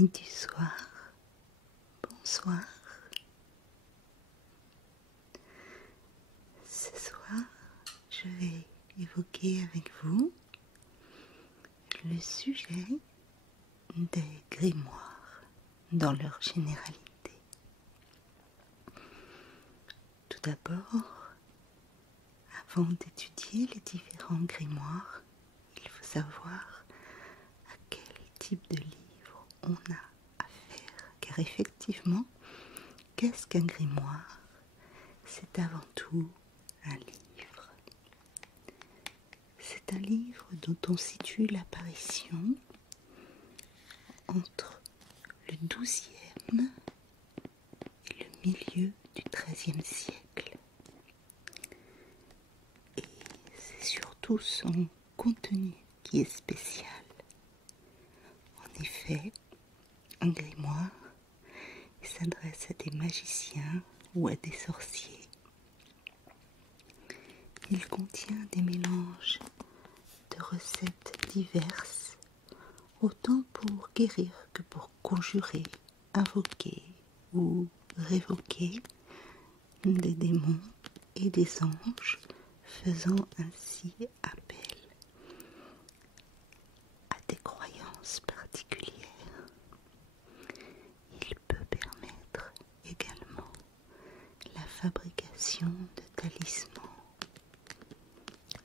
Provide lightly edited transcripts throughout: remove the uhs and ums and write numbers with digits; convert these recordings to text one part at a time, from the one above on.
amis du soir, bonsoir. Ce soir, je vais évoquer avec vous le sujet des grimoires dans leur généralité. Tout d'abord, avant d'étudier les différents grimoires, il faut savoir à quel type de livre on a affaire. Car effectivement, qu'est-ce qu'un grimoire? C'est avant tout un livre. C'est un livre dont on situe l'apparition entre le XIIe et le milieu du XIIIe siècle. Et c'est surtout son contenu qui est spécial. En effet, un grimoire s'adresse à des magiciens ou à des sorciers. Il contient des mélanges de recettes diverses, autant pour guérir que pour conjurer, invoquer ou révoquer des démons et des anges, faisant ainsi appel à des croyances particulières. Il peut permettre également la fabrication de talismans,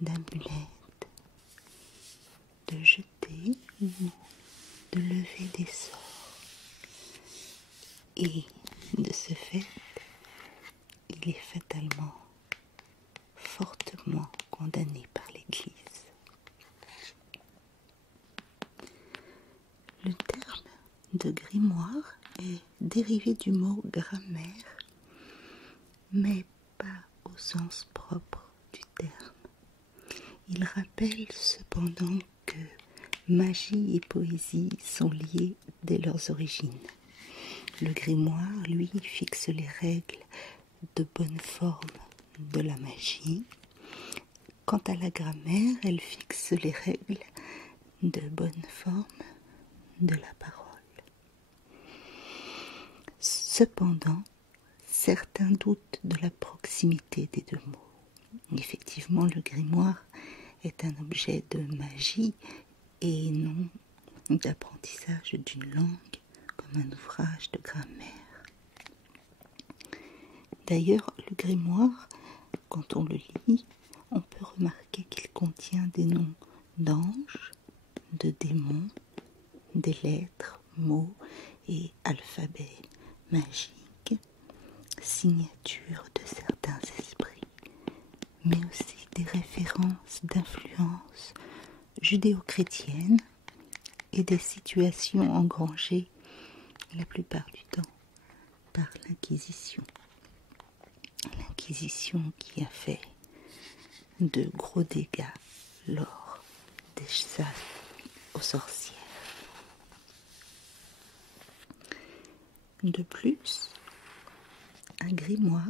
d'amulettes, de jeter ou de lever des sorts. Et de ce fait, il est fatalement, fortement condamné par l'Église. Le terme de grimoire est dérivé du mot grammaire, mais pas au sens propre du terme. Il rappelle cependant que magie et poésie sont liées dès leurs origines. Le grimoire, lui, fixe les règles de bonne forme de la magie. Quant à la grammaire, elle fixe les règles de bonne forme de la parole. Cependant, certains doutent de la proximité des deux mots. Effectivement, le grimoire est un objet de magie et non d'apprentissage d'une langue comme un ouvrage de grammaire. D'ailleurs, le grimoire, quand on le lit, on peut remarquer qu'il contient des noms d'anges, de démons, des lettres, mots et alphabets magiques, signatures de certains esprits, mais aussi des références d'influence judéo-chrétienne et des situations engrangées la plupart du temps par l'Inquisition. L'Inquisition qui a fait de gros dégâts lors des chasses aux sorcières. De plus, un grimoire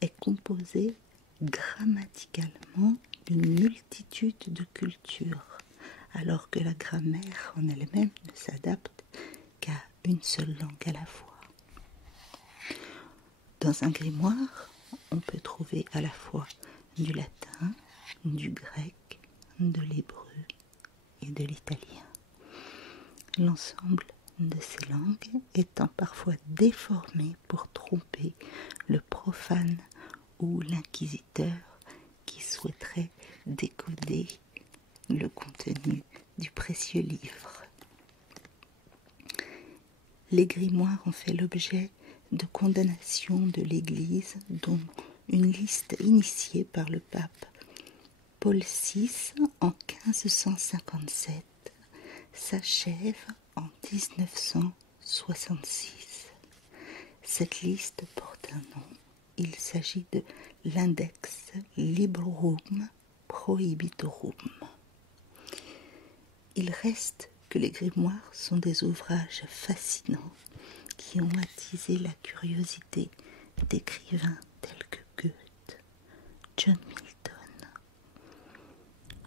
est composé grammaticalement d'une multitude de cultures, alors que la grammaire en elle-même ne s'adapte qu'à une seule langue à la fois. Dans un grimoire, on peut trouver à la fois du latin, du grec, de l'hébreu et de l'italien. L'ensemble de ces langues étant parfois déformées pour tromper le profane ou l'inquisiteur qui souhaiterait décoder le contenu du précieux livre. Les grimoires ont fait l'objet de condamnations de l'Église, dont une liste initiée par le pape Paul VI en 1557 s'achève en 1966. Cette liste porte un nom. Il s'agit de l'Index Librorum Prohibitorum. Il reste que les grimoires sont des ouvrages fascinants qui ont attisé la curiosité d'écrivains tels que Goethe, John Milton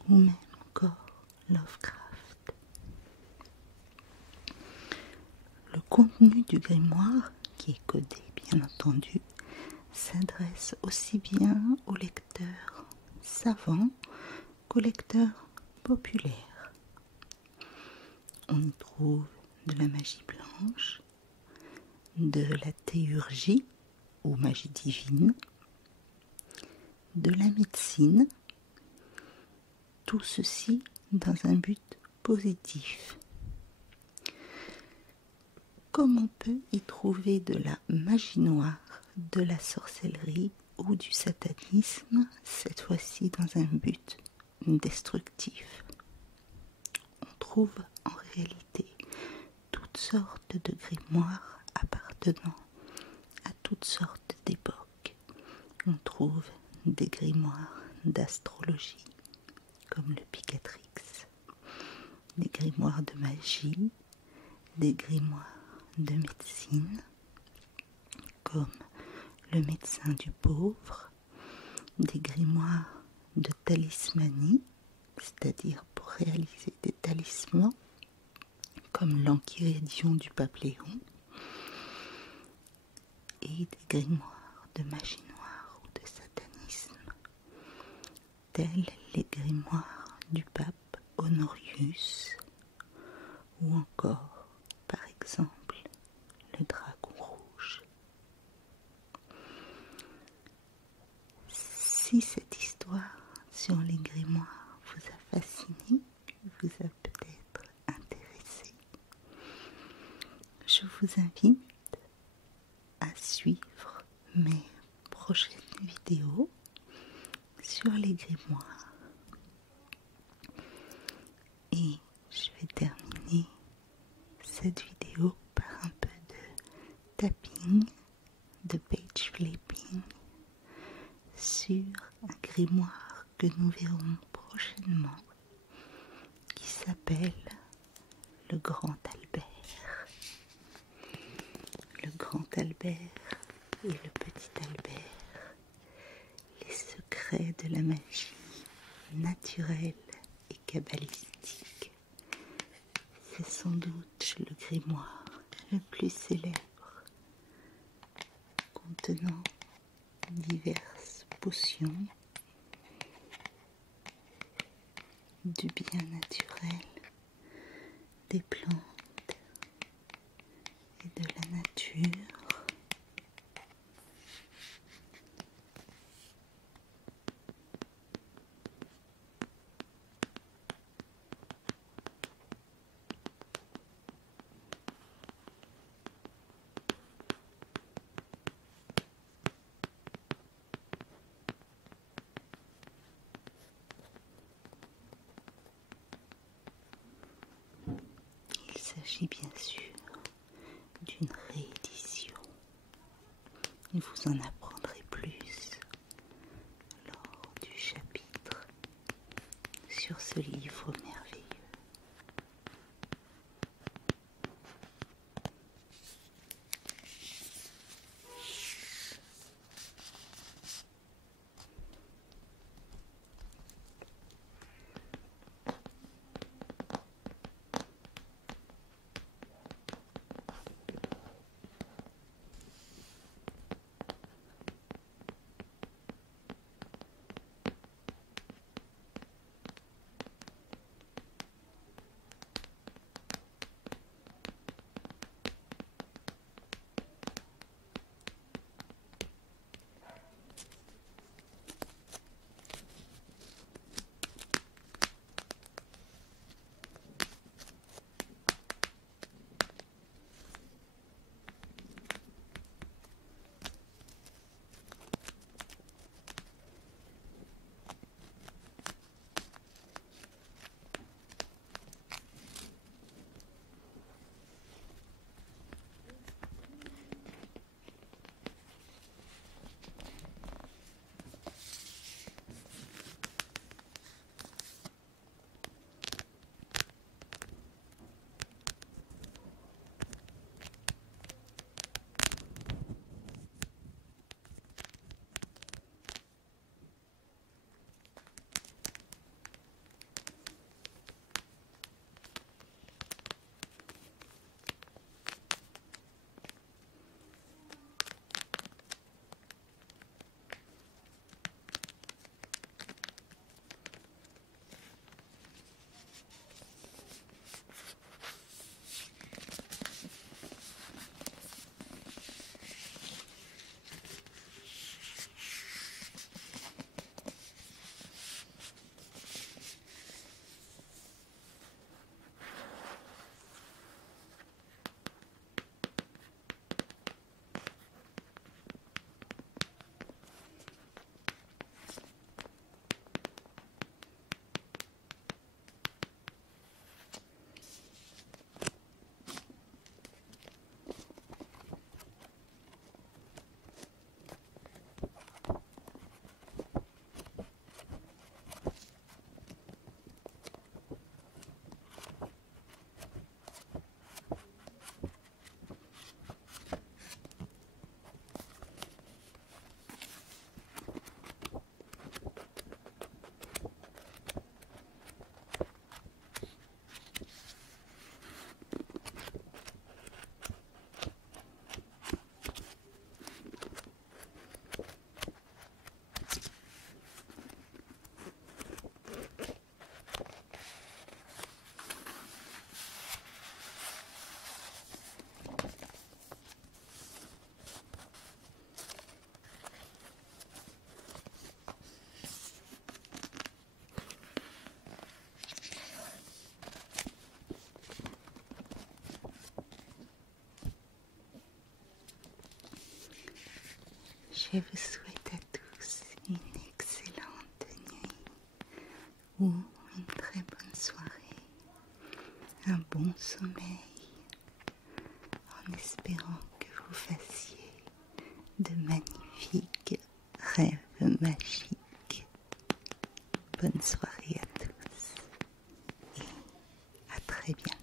ou même encore Lovecraft. contenu du grimoire, qui est codé bien entendu, s'adresse aussi bien aux lecteurs savants qu'aux lecteurs populaires. On y trouve de la magie blanche, de la théurgie ou magie divine, de la médecine, tout ceci dans un but positif. Comme on peut y trouver de la magie noire, de la sorcellerie ou du satanisme, cette fois-ci dans un but destructif. On trouve en réalité toutes sortes de grimoires appartenant à toutes sortes d'époques. On trouve des grimoires d'astrologie, comme le Picatrix, des grimoires de magie, des grimoires de médecine, comme le médecin du pauvre, des grimoires de talismanie, c'est-à-dire pour réaliser des talismans, comme l'Enchiridion du pape Léon, et des grimoires de magie noire ou de satanisme, tels les grimoires du pape Honorius, ou encore, par exemple, le dragon rouge. Si cette histoire sur les grimoires vous a fasciné, vous a peut-être intéressé, je vous invite à suivre mes prochaines vidéos sur les grimoires. Et je vais terminer cette vidéo par un peu de tapping, de page flipping sur un grimoire que nous verrons prochainement qui s'appelle le Grand Albert. Le Grand Albert et le Petit Albert, les secrets de la magie naturelle et kabbalistique. C'est sans doute le grimoire le plus célèbre, contenant diverses potions, du bien naturel, des plantes et de la nature. Il s'agit bien sûr d'une réédition. Vous en apprendrez plus lors du chapitre sur ce livre merveilleux. Je vous souhaite à tous une excellente nuit ou une très bonne soirée, un bon sommeil, en espérant que vous fassiez de magnifiques rêves magiques. Bonne soirée à tous et à très bientôt.